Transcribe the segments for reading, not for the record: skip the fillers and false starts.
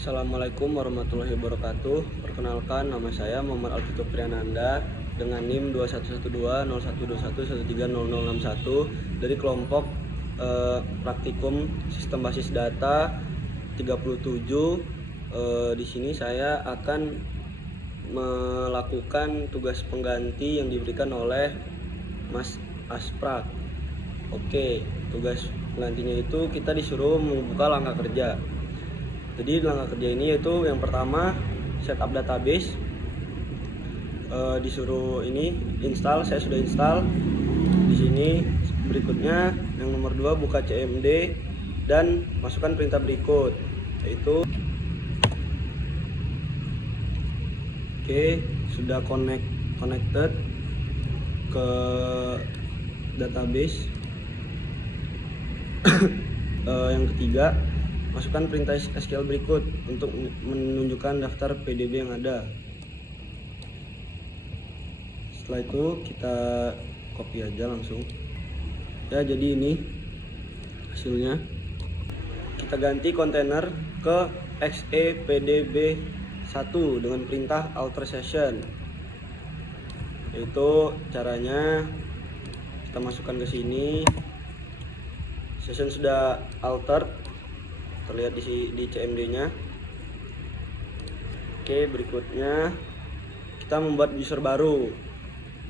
Assalamualaikum warahmatullahi wabarakatuh. Perkenalkan, nama saya Muhammad Alfito Priyananda dengan NIM 21120121130061 dari kelompok praktikum Sistem Basis Data 37. Di sini saya akan melakukan tugas pengganti yang diberikan oleh Mas Asprak. Oke, tugas penggantinya itu kita disuruh membuka langkah kerja. Jadi langkah kerja ini yaitu yang pertama setup database, disuruh ini install, saya sudah install di sini. Berikutnya yang nomor 2 buka CMD dan masukkan perintah berikut, yaitu oke, sudah connected ke database. Yang ketiga, masukkan perintah SQL berikut untuk menunjukkan daftar PDB yang ada. Setelah itu kita copy aja langsung. Ya, jadi ini hasilnya. Kita ganti kontainer ke XEPDB1 dengan perintah alter session. Itu caranya, kita masukkan ke sini. Session sudah alter, terlihat di CMD-nya. Oke, berikutnya kita membuat user baru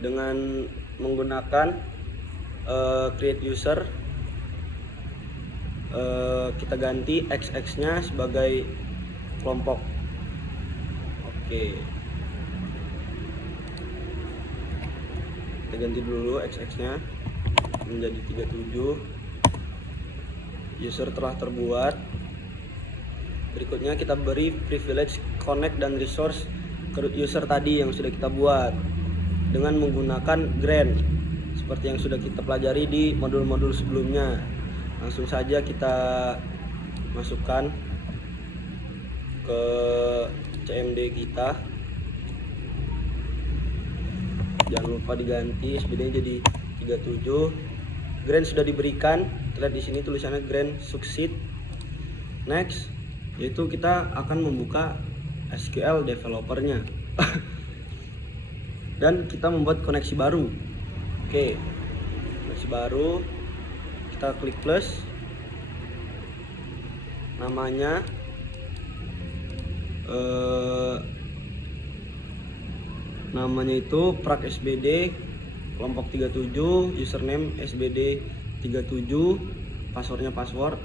dengan menggunakan create user. Kita ganti XX-nya sebagai kelompok. Oke, kita ganti dulu XX-nya menjadi 37. User telah terbuat. Berikutnya kita beri privilege connect dan resource ke user tadi yang sudah kita buat dengan menggunakan grant seperti yang sudah kita pelajari di modul-modul sebelumnya. Langsung saja kita masukkan ke CMD kita. Jangan lupa diganti SBD-nya jadi 37. Grant sudah diberikan, terlihat di sini tulisannya grant succeed. Next, yaitu kita akan membuka SQL developernya dan kita membuat koneksi baru. Oke, koneksi baru, kita klik plus, namanya itu prak SBD kelompok 37, username SBD 37, passwordnya password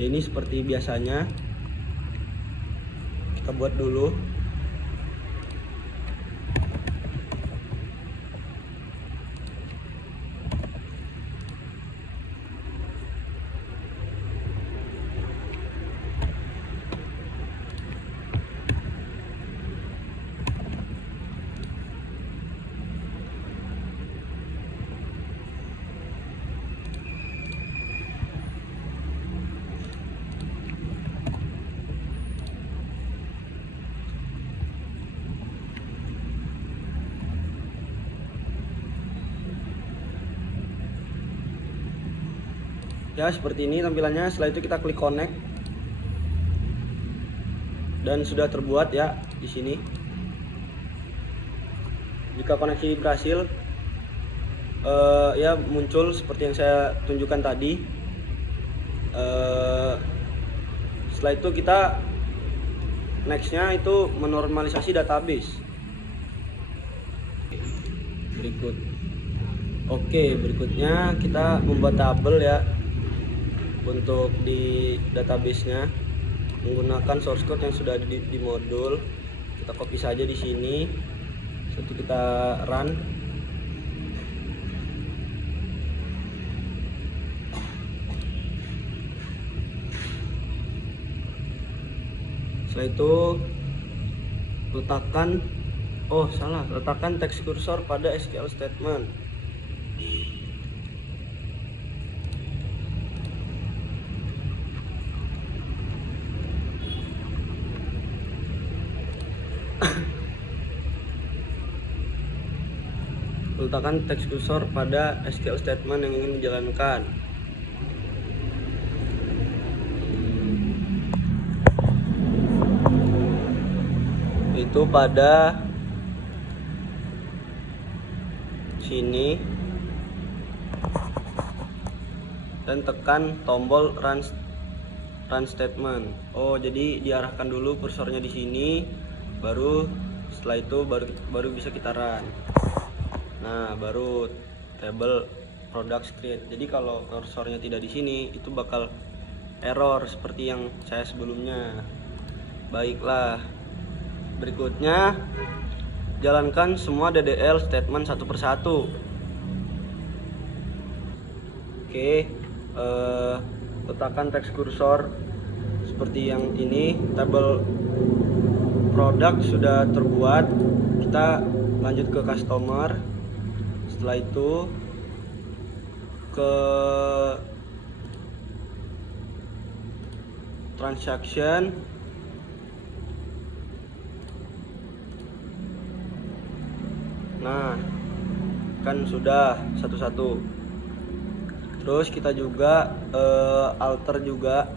ya ini seperti biasanya. Kita buat dulu. Ya, seperti ini tampilannya. Setelah itu kita klik connect dan sudah terbuat ya di sini. Jika koneksi berhasil, ya muncul seperti yang saya tunjukkan tadi. Setelah itu kita nextnya itu menormalisasi database. Berikutnya kita membuat tabel ya untuk di database-nya menggunakan source code yang sudah ada di modul. Kita copy saja di sini. Setelah kita run, setelah itu letakkan text cursor pada SQL statement. Letakkan text cursor pada SQL statement yang ingin dijalankan. yaitu pada sini dan tekan tombol run statement. Oh, jadi diarahkan dulu kursornya di sini, baru setelah itu baru bisa kita run. Nah, baru table product create. Jadi kalau kursornya tidak di sini, itu bakal error seperti yang saya sebelumnya. Baiklah, berikutnya jalankan semua DDL statement satu persatu. Oke, letakkan teks kursor seperti yang ini. Tabel produk sudah terbuat, kita lanjut ke customer. Setelah itu ke transaction, nah kan sudah satu-satu. Terus kita juga alter juga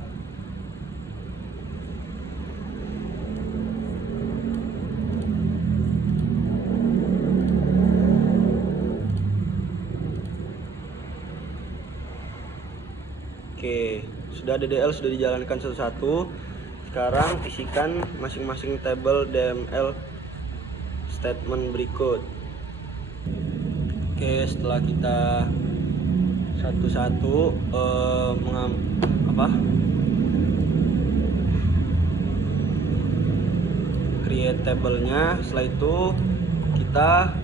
Oke, sudah DDL sudah dijalankan satu-satu. Sekarang isikan masing-masing table DML statement berikut. Oke, setelah kita satu-satu create tabelnya, setelah itu kita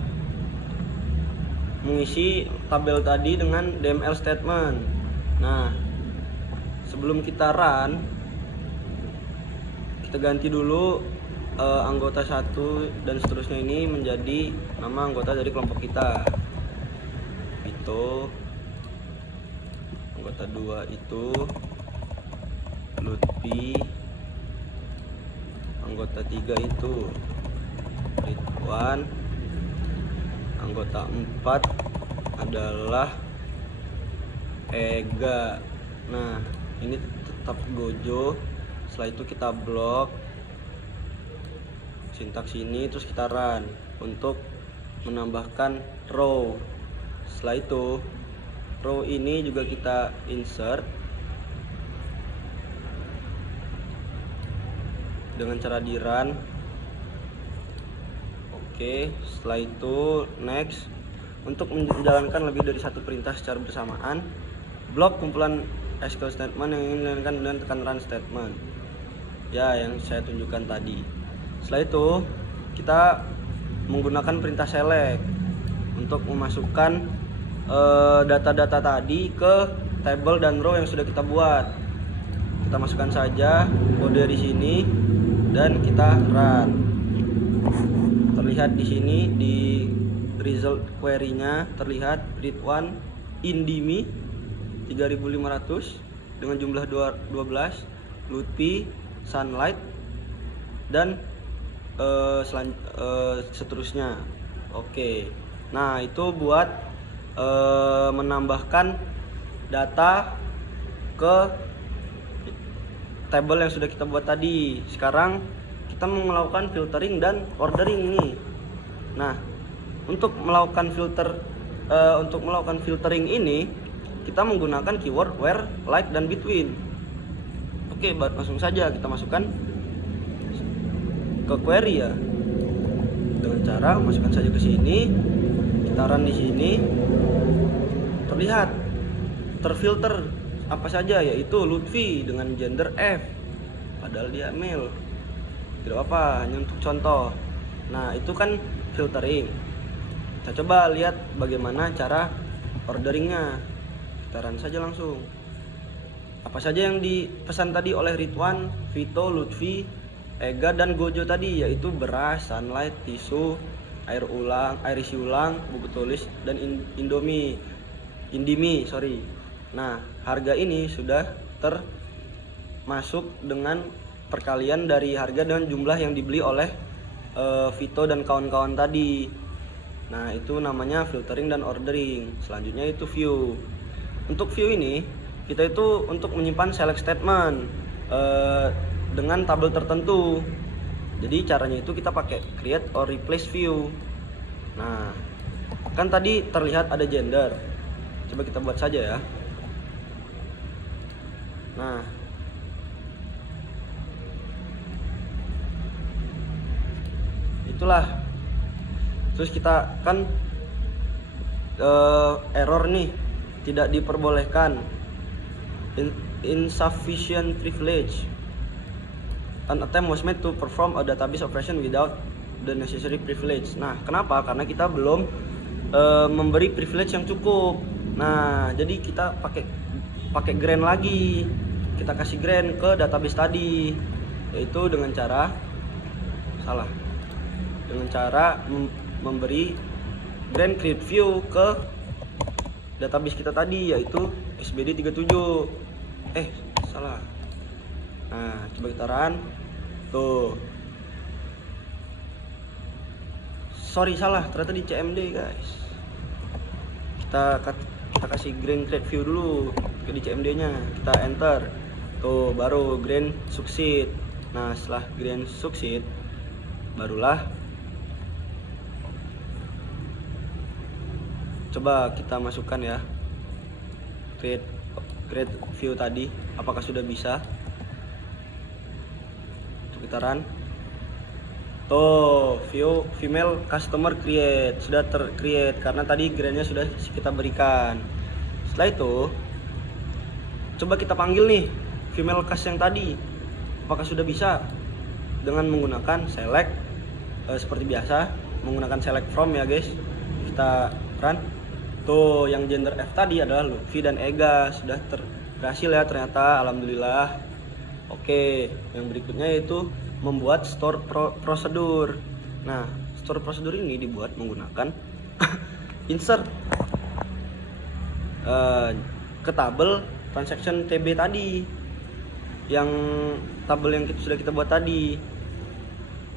mengisi tabel tadi dengan DML statement. Nah, sebelum kita run, kita ganti dulu anggota 1 dan seterusnya ini menjadi nama anggota dari kelompok kita. Itu anggota 2 itu Lutfi, anggota 3 itu Ridwan, anggota 4 adalah Ega. Nah, ini tetap Gojo. Setelah itu kita blok sintaks ini, terus kita run untuk menambahkan row. Setelah itu row ini juga kita insert dengan cara di run. Oke, setelah itu next. Untuk menjalankan lebih dari satu perintah secara bersamaan, blok kumpulan SQL statement yang ingin dijalankan dengan tekan run statement, ya, yang saya tunjukkan tadi. Setelah itu kita menggunakan perintah select untuk memasukkan data-data tadi ke table dan row yang sudah kita buat. Kita masukkan saja kode di sini dan kita run. Terlihat di sini di result query-nya terlihat Ridwan Indimi 3500 dengan jumlah 12, Lutfi, Sunlight, dan seterusnya. Oke, nah itu buat menambahkan data ke table yang sudah kita buat tadi. Sekarang kita mau melakukan filtering dan ordering nih. Nah, untuk melakukan filtering ini kita menggunakan keyword where, like, dan between. Oke, langsung saja kita masukkan ke query ya. Dengan cara masukkan saja ke sini, kita run di sini. Terlihat terfilter apa saja, yaitu Lutfi dengan gender F, padahal dia male. Tidak apa, hanya untuk contoh. Nah, itu kan filtering. Kita coba lihat bagaimana cara orderingnya. Kita run saja langsung. Apa saja yang dipesan tadi oleh Ridwan, Vito, Lutfi, Ega, dan Gojo tadi, yaitu beras, Sunlight, tisu, air isi ulang, buku tulis, dan Indimi. Nah, harga ini sudah termasuk dengan perkalian dari harga dan jumlah yang dibeli oleh Vito dan kawan-kawan tadi. Nah, itu namanya filtering dan ordering. Selanjutnya itu view. Untuk view ini kita itu untuk menyimpan select statement dengan tabel tertentu. Jadi caranya itu kita pakai create or replace view. Nah, kan tadi terlihat ada gender. Coba kita buat saja ya. Nah, itulah. Terus kita kan error nih, tidak diperbolehkan, insufficient privilege. An attempt was made to perform a database operation without the necessary privilege. Nah, kenapa? Karena kita belum memberi privilege yang cukup. Nah, jadi kita pakai grant lagi. Kita kasih grant ke database tadi, yaitu dengan cara memberi grant create view ke database kita tadi, yaitu SBD 37. Salah. Nah, coba kita run. Tuh. Sorry, salah. Ternyata di CMD, guys. Kita kasih green create view dulu ke di CMD-nya. Kita enter. Tuh, baru green succeed. Nah, setelah green succeed, barulah coba kita masukkan ya create view tadi, apakah sudah bisa. Kita run. Tuh, view female customer create sudah tercreate karena tadi grandnya sudah kita berikan. Setelah itu coba kita panggil nih female cast yang tadi, apakah sudah bisa dengan menggunakan select seperti biasa, menggunakan select from ya guys. Kita run. Tuh, yang gender F tadi adalah Lutfi dan Ega sudah berhasil ya ternyata, alhamdulillah. Oke, yang berikutnya yaitu membuat store prosedur. Nah, store prosedur ini dibuat menggunakan insert ke tabel transaction TB tadi, yang tabel yang sudah kita buat tadi.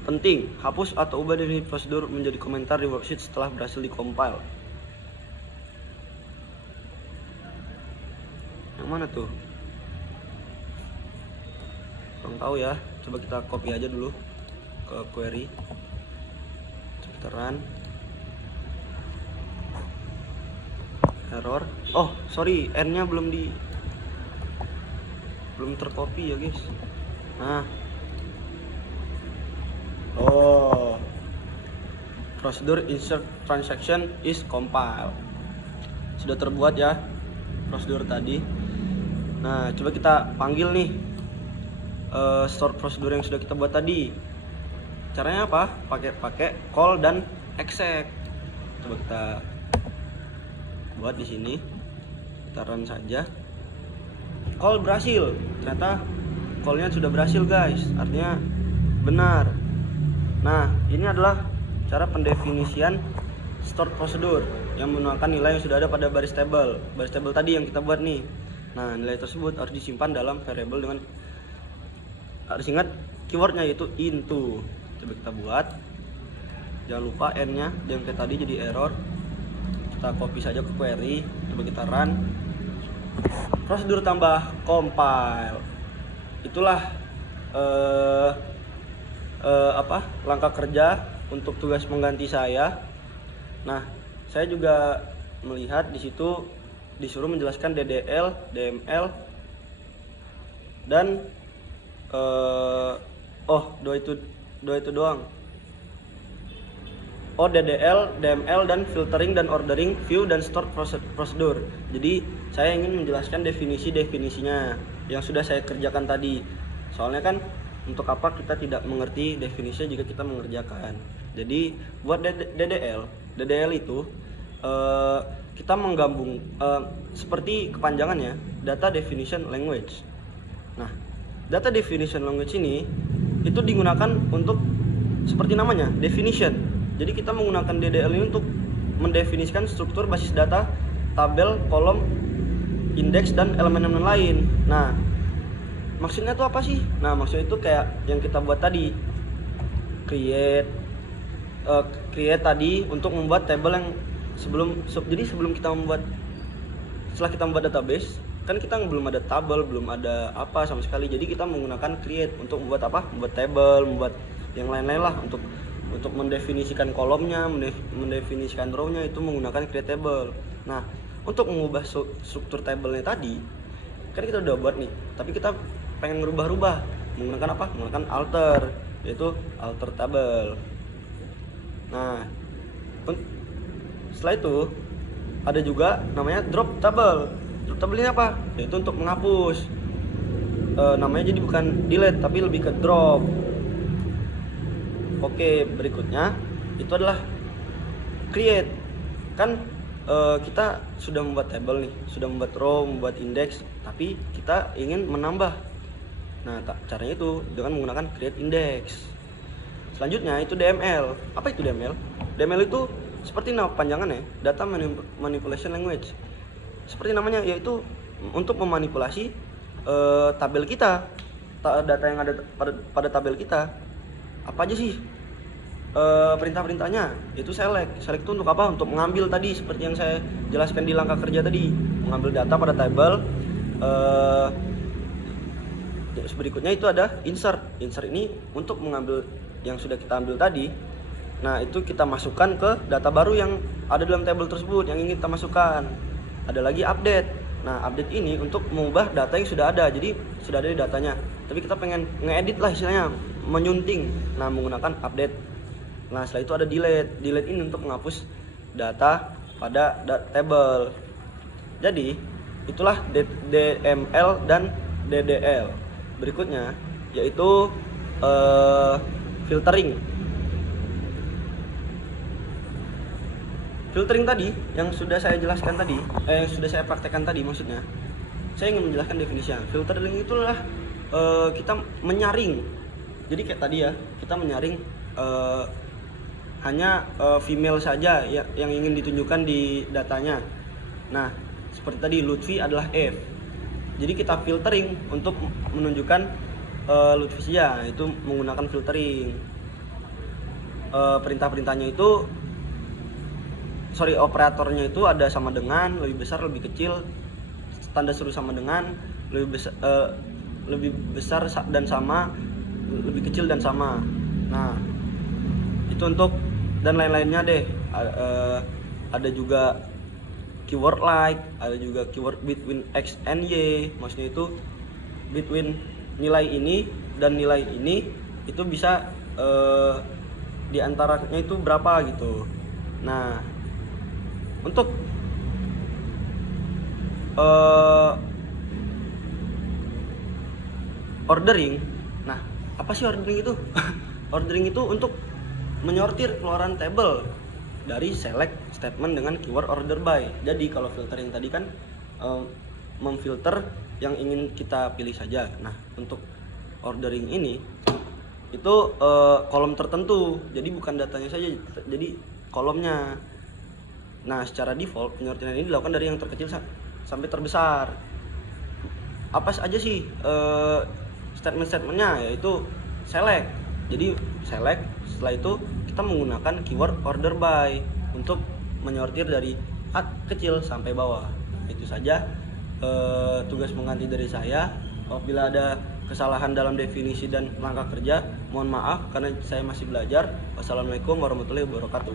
Penting, hapus atau ubah dari prosedur menjadi komentar di worksheet setelah berhasil dikompil. Yang mana tuh? Kurang tahu ya. Coba kita copy aja dulu ke query. Coba kita run. Error. Oh, sorry, n-nya belum tercopy ya guys. Nah. Oh. Prosedur insert transaction is compiled. Sudah terbuat ya prosedur tadi. Nah, coba kita panggil nih store prosedur yang sudah kita buat tadi. Caranya apa? Pakai call dan exec. Coba kita buat di sini. Kita run saja. Call berhasil. Ternyata callnya sudah berhasil guys. Artinya benar. Nah, ini adalah cara pendefinisian store prosedur yang menggunakan nilai yang sudah ada pada baris table tadi yang kita buat nih. Nah, nilai tersebut harus disimpan dalam variable dengan, harus ingat keywordnya yaitu into. Coba kita buat, jangan lupa n-nya yang kayak tadi jadi error. Kita copy saja ke query. Coba kita run. Prosedur tambah compile. Itulah langkah kerja untuk tugas pengganti saya. Nah, saya juga melihat di situ disuruh menjelaskan DDL, DML, dan dua itu doang. DDL, DML, dan filtering dan ordering view dan store prosedur. Jadi saya ingin menjelaskan definisinya yang sudah saya kerjakan tadi. Soalnya kan untuk apa kita tidak mengerti definisinya jika kita mengerjakan. Jadi buat DDL itu kita menggabung seperti kepanjangannya data definition language. Nah, data definition language ini itu digunakan untuk seperti namanya, definition. Jadi kita menggunakan DDL ini untuk mendefinisikan struktur basis data, tabel, kolom, indeks, dan elemen-elemen lain. Nah, maksudnya itu apa sih? Nah, maksudnya itu kayak yang kita buat tadi, create tadi untuk membuat tabel yang setelah kita membuat database, kan kita belum ada tabel, belum ada apa sama sekali. Jadi kita menggunakan create untuk membuat apa? Membuat tabel, membuat yang lain-lain lah untuk mendefinisikan kolomnya, mendefinisikan row-nya itu menggunakan create table. Nah, untuk mengubah struktur tabelnya tadi kan kita udah buat nih, tapi kita pengen ngerubah-rubah menggunakan apa? Menggunakan alter, yaitu alter table. Nah, setelah itu ada juga namanya drop table. Drop table ini apa? Yaitu untuk menghapus. Namanya jadi bukan delete tapi lebih ke drop. Oke, berikutnya itu adalah create. Kan kita sudah membuat table nih, sudah membuat row, membuat index, tapi kita ingin menambah. Nah, caranya itu dengan menggunakan create index. Selanjutnya itu DML. Apa itu DML? DML itu seperti nama panjangannya, data manipulation language. Seperti namanya, yaitu untuk memanipulasi tabel kita, data yang ada pada tabel kita. Apa aja sih perintah-perintahnya? Itu select. Select itu untuk apa? Untuk mengambil tadi seperti yang saya jelaskan di langkah kerja tadi, mengambil data pada tabel. Berikutnya itu ada insert. Insert ini untuk mengambil yang sudah kita ambil tadi. Nah, itu kita masukkan ke data baru yang ada dalam tabel tersebut yang ingin kita masukkan. Ada lagi update. Nah, update ini untuk mengubah data yang sudah ada. Jadi sudah ada di datanya, tapi kita pengen ngedit lah istilahnya, menyunting. Nah, menggunakan update. Nah, setelah itu ada delete. Delete ini untuk menghapus data pada table. Jadi itulah DML dan DDL. Berikutnya yaitu filtering. Filtering tadi yang sudah saya jelaskan tadi, yang sudah saya praktekkan tadi, maksudnya saya ingin menjelaskan definisinya. Filtering itulah kita menyaring. Jadi kayak tadi ya, kita menyaring hanya female saja yang ingin ditunjukkan di datanya. Nah, seperti tadi Lutfi adalah F. Jadi kita filtering untuk menunjukkan Lutfi saja, itu menggunakan filtering. Perintah-perintahnya itu, operatornya itu ada sama dengan, lebih besar, lebih kecil, tanda seru sama dengan, lebih besar dan sama, lebih kecil dan sama. Nah, itu untuk dan lain-lainnya deh. Ada juga keyword like, ada juga keyword between x and y. Maksudnya itu between nilai ini dan nilai ini itu bisa di antaranya itu berapa gitu. Nah, untuk ordering. Nah, apa sih ordering itu? Ordering itu untuk menyortir keluaran tabel dari select statement dengan keyword order by. Jadi kalau filtering tadi kan memfilter yang ingin kita pilih saja. Nah, untuk ordering ini itu kolom tertentu. Jadi bukan datanya saja, jadi kolomnya. Nah, secara default penyortiran ini dilakukan dari yang terkecil sampai terbesar. Apa aja sih statement-statementnya? Yaitu select. Jadi select, setelah itu kita menggunakan keyword order by untuk menyortir dari kecil sampai bawah. Itu saja tugas pengganti dari saya. Apabila ada kesalahan dalam definisi dan langkah kerja, mohon maaf karena saya masih belajar. Wassalamualaikum warahmatullahi wabarakatuh.